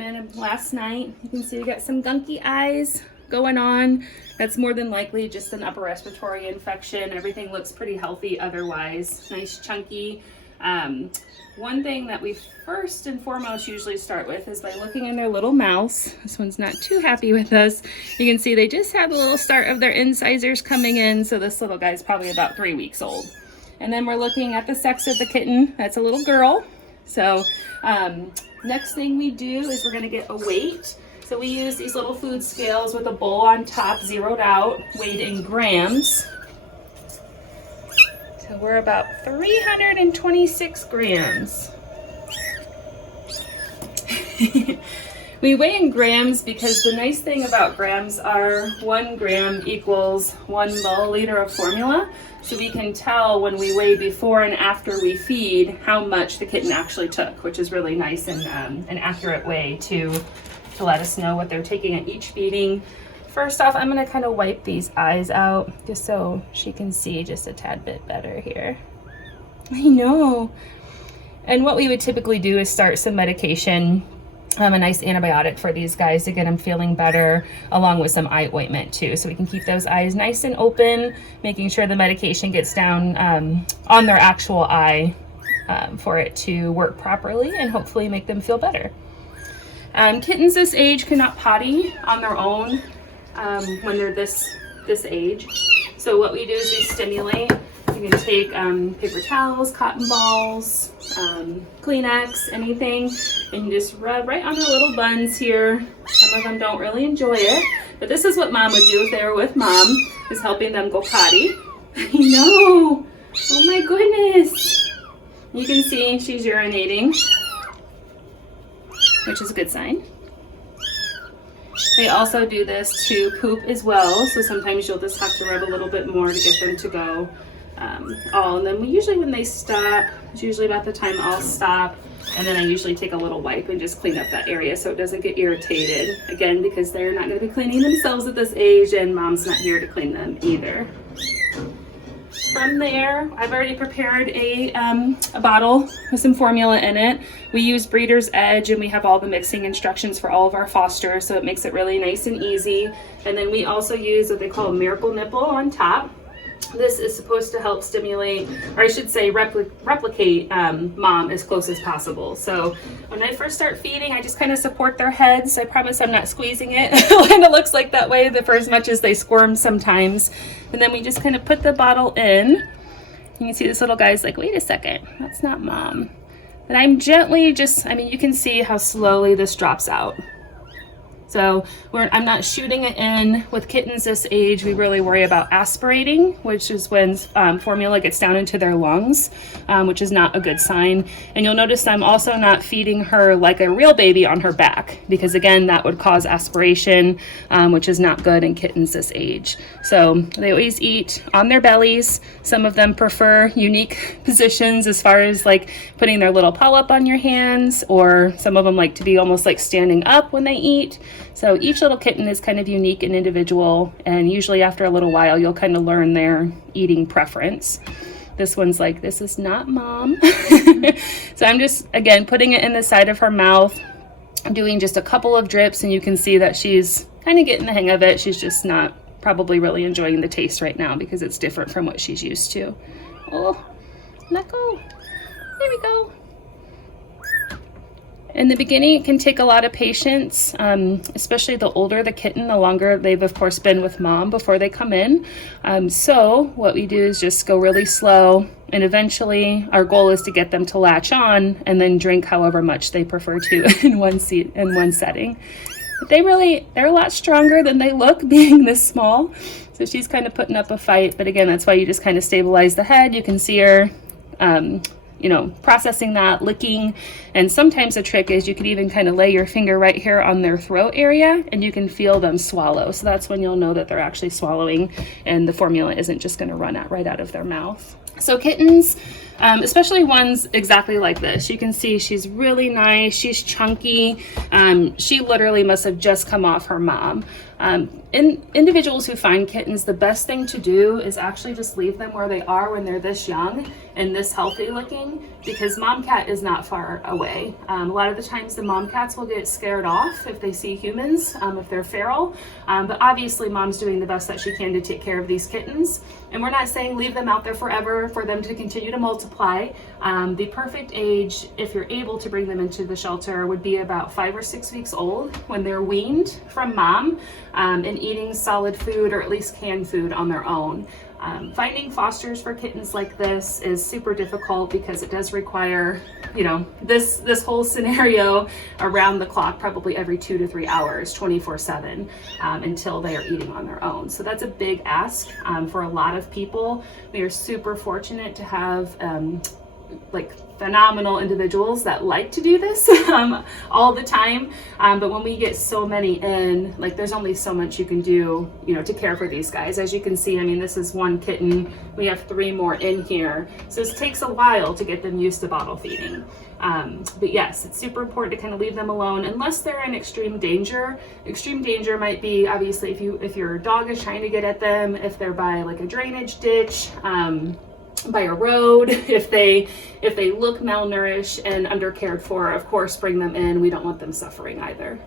treatment last night. You can see we got some gunky eyes going on. That's more than likely just an upper respiratory infection. Everything looks pretty healthy otherwise. Nice chunky. One thing that we first and foremost usually start with is by looking in their little mouths. This one's not too happy with us. You can see they just had a little start of their incisors coming in, so this little guy's probably about 3 weeks old. And then we're looking at the sex of the kitten. That's a little girl. So next thing we do is we're gonna get a weight. So we use these little food scales with a bowl on top, zeroed out, weighed in grams. So we're about 326 grams. We weigh in grams because the nice thing about grams are 1 gram equals 1 milliliter of formula. So we can tell when we weigh before and after we feed how much the kitten actually took, which is really nice and an accurate way to let us know what they're taking at each feeding. First off, I'm gonna kind of wipe these eyes out just so she can see just a tad bit better here. I know. And what we would typically do is start some medication, a nice antibiotic for these guys to get them feeling better, along with some eye ointment too. So we can keep those eyes nice and open, making sure the medication gets down on their actual eye for it to work properly and hopefully make them feel better. Kittens this age cannot potty on their own when they're this age. So what we do is we stimulate. You can take paper towels, cotton balls, Kleenex, anything, and you just rub right on their little buns here. Some of them don't really enjoy it, but this is what mom would do if they were with mom, is helping them go potty. I know. Oh my goodness. You can see she's urinating, which is a good sign. They also do this to poop as well, so sometimes you'll just have to rub a little bit more to get them to go all. And then when they stop, it's usually about the time I'll stop, and then I usually take a little wipe and just clean up that area so it doesn't get irritated. Again, because they're not going to be cleaning themselves at this age, and mom's not here to clean them either. From there, I've already prepared a bottle with some formula in it. We use Breeder's Edge, and we have all the mixing instructions for all of our fosters, so it makes it really nice and easy. And then we also use what they call a miracle nipple on top. This is supposed to help stimulate, or I should say replicate mom as close as possible. So when I first start feeding, I just kind of support their heads. I promise I'm not squeezing it. It kind of looks like that way for as much as they squirm sometimes. And then we just kind of put the bottle in. You can see this little guy's like, wait a second, that's not mom. And I'm gently you can see how slowly this drops out. So I'm not shooting it in. With kittens this age, we really worry about aspirating, which is when formula gets down into their lungs, which is not a good sign. And you'll notice I'm also not feeding her like a real baby on her back, because again, that would cause aspiration, which is not good in kittens this age. So they always eat on their bellies. Some of them prefer unique positions as far as like putting their little paw up on your hands, or some of them like to be almost like standing up when they eat. So each little kitten is kind of unique and individual, and usually after a little while you'll kind of learn their eating preference. This one's like, this is not mom. So I'm just, again, putting it in the side of her mouth, doing just a couple of drips, and you can see that she's kind of getting the hang of it. She's just not probably really enjoying the taste right now because it's different from what she's used to. Oh, let go. There we go. In the beginning, it can take a lot of patience, especially the older the kitten, the longer they've, of course, been with mom before they come in. So what we do is just go really slow, and eventually our goal is to get them to latch on and then drink however much they prefer to in one setting. But they're a lot stronger than they look being this small. So she's kind of putting up a fight. But again, that's why you just kind of stabilize the head. You can see her processing that, licking. And sometimes the trick is you could even kind of lay your finger right here on their throat area, and you can feel them swallow. So that's when you'll know that they're actually swallowing and the formula isn't just going to run right out of their mouth. So kittens, especially ones exactly like this. You can see she's really nice. She's chunky. She literally must have just come off her mom. In individuals who find kittens, the best thing to do is actually just leave them where they are when they're this young and this healthy looking, because mom cat is not far away. A lot of the times the mom cats will get scared off if they see humans, if they're feral, but obviously mom's doing the best that she can to take care of these kittens. And we're not saying leave them out there forever for them to continue to multiply. The perfect age, if you're able to bring them into the shelter, would be about 5 or 6 weeks old when they're weaned from mom, and eating solid food or at least canned food on their own. Finding fosters for kittens like this is super difficult because it does require, you know, this whole scenario around the clock, probably every 2 to 3 hours, 24/7, until they are eating on their own. So that's a big ask for a lot of people. We are super fortunate to have like phenomenal individuals that like to do this all the time, but when we get so many in, like there's only so much you can do, you know, to care for these guys. As you can see, I mean, this is one kitten, we have 3 more in here, so this takes a while to get them used to bottle feeding. But yes, it's super important to kind of leave them alone unless they're in extreme danger. Extreme danger might be obviously if your dog is trying to get at them, if they're by like a drainage ditch, by a road, if they look malnourished and undercared for, of course bring them in. We don't want them suffering either.